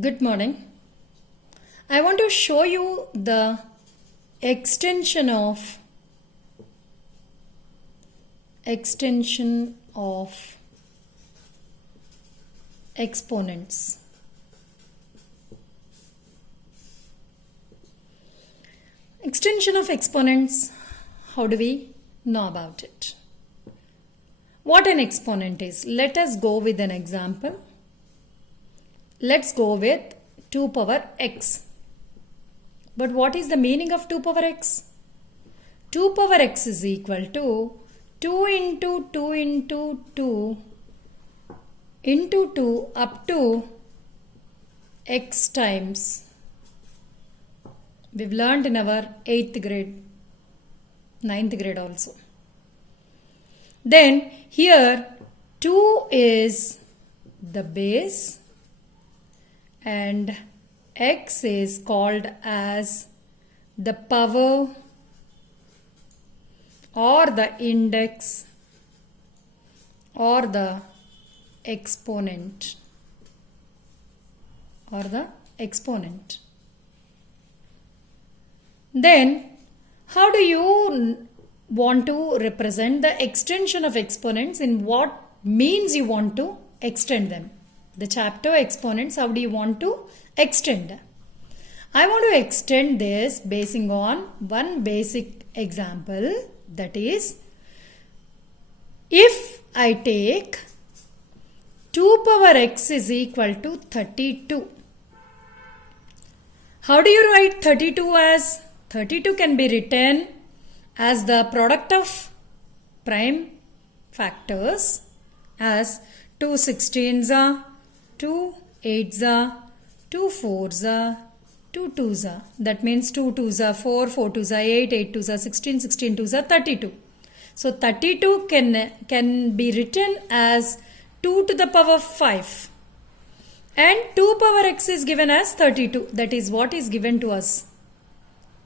Good morning. I want to show you the extension of exponents. Extension of exponents, how do we know about it? What an exponent is? Let us go with an example. Let's go with 2 power x. But what is the meaning of 2 power x? 2 power x is equal to 2 into 2 into 2 into 2 up to x times. We've learned in our 8th grade, 9th grade also. Then here 2 is the base and x is called as the power or the index or the exponent Then how do you want to represent the extension of exponents? In what means you want to extend them? The chapter exponents, how do you want to extend? I want to extend this basing on one basic example, that is, if I take 2 power x is equal to 32. How do you write 32 as? 32 can be written as the product of prime factors as 2 16s are, 2 8s are, 2 4s are, 2 2s are. That means 2 2s are 4, 4 2s are 8, 8 2s are 16, 16 2s are 32. So 32 can be written as 2 to the power 5. And 2 power x is given as 32. That is what is given to us.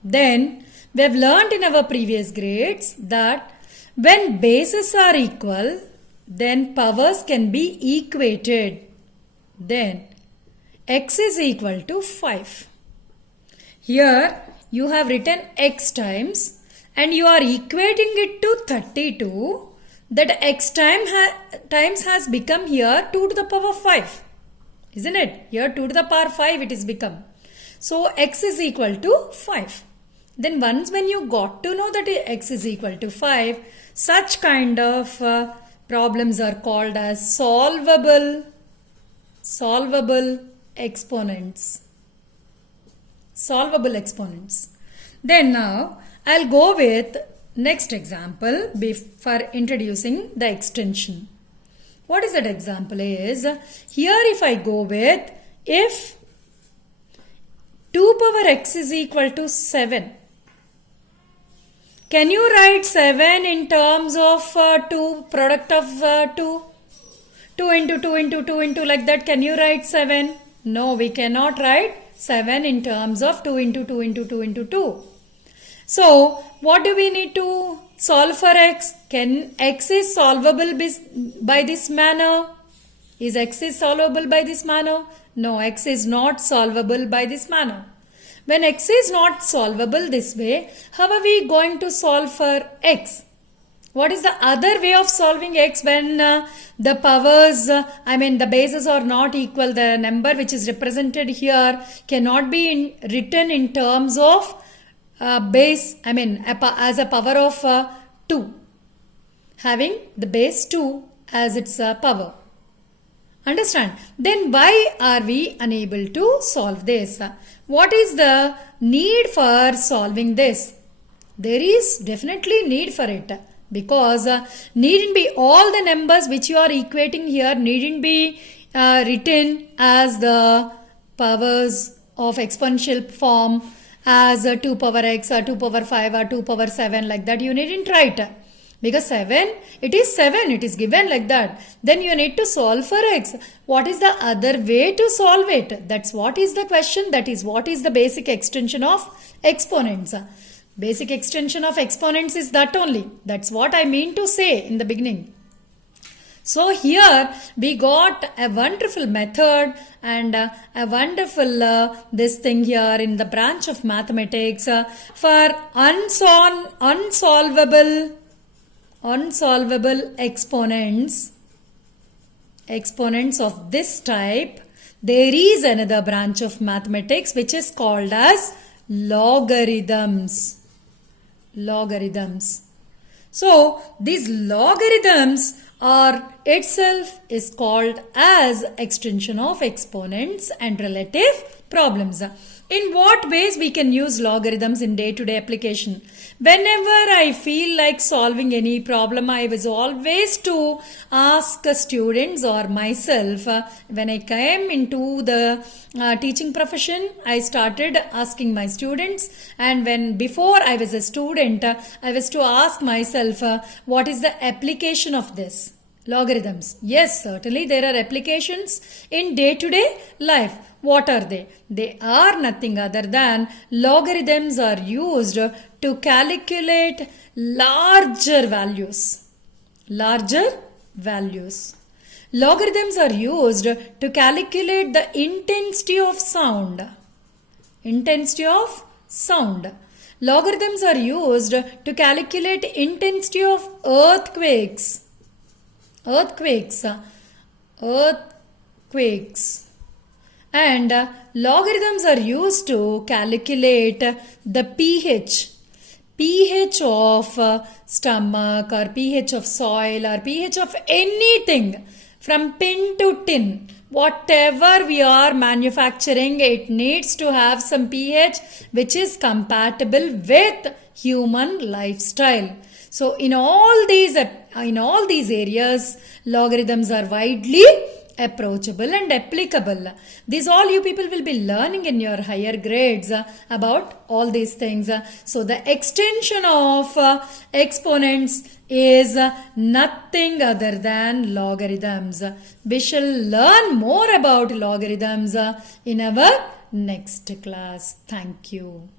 Then we have learned in our previous grades that when bases are equal, then powers can be equated. Then x is equal to 5. Here you have written x times and you are equating it to 32. That x times has become here 2 to the power 5. Isn't it? Here 2 to the power 5 it is become. So x is equal to 5. Then once when you got to know that x is equal to 5, such kind of problems are called as solvable exponents. Solvable exponents. Then now I'll go with next example for introducing the extension. What is that example is? Here if I go with, if 2 power x is equal to 7. Can you write 7 in terms of 2, product of 2? 2 into 2 into 2 into like that. Can you write 7? No, we cannot write 7 in terms of 2 into 2 into 2 into 2. So, what do we need to solve for x? Can x is solvable by this manner? Is x is solvable by this manner? No, x is not solvable by this manner. When x is not solvable this way, how are we going to solve for x? What is the other way of solving x when the powers, the bases are not equal? The number which is represented here cannot be written in terms of base, as a power of 2. Having the base 2 as its power. Understand? Then why are we unable to solve this? What is the need for solving this? There is definitely need for it. Because needn't be all the numbers which you are equating here needn't be written as the powers of exponential form as 2 power x or 2 power 5 or 2 power 7 like that. You needn't write. Because 7, it is given like that. Then you need to solve for x. What is the other way to solve it? That's what is the question. That is what is the basic extension of exponents. Basic extension of exponents is that only. That's what I mean to say in the beginning. So here we got a wonderful method and a wonderful this thing here in the branch of mathematics for unsolvable exponents of this type. There is another branch of mathematics which is called as logarithms. So these logarithms are itself is called as extension of exponents and relative problems. In what ways we can use logarithms in day-to-day application? Whenever I feel like solving any problem, I was always to ask students or myself. When I came into the teaching profession, I started asking my students, and when before I was a student, I was to ask myself, what is the application of this? Logarithms. Yes, certainly there are applications in day-to-day life. What are they? They are nothing other than logarithms are used to calculate larger values. Logarithms are used to calculate the intensity of sound. Logarithms are used to calculate intensity of earthquakes. And logarithms are used to calculate the pH of stomach or pH of soil or pH of anything from pin to tin. Whatever we are manufacturing, it needs to have some pH which is compatible with human lifestyle. So in all these areas, logarithms are widely approachable and applicable. These all you people will be learning in your higher grades about all these things. So the extension of exponents is nothing other than logarithms. We shall learn more about logarithms in our next class. Thank you.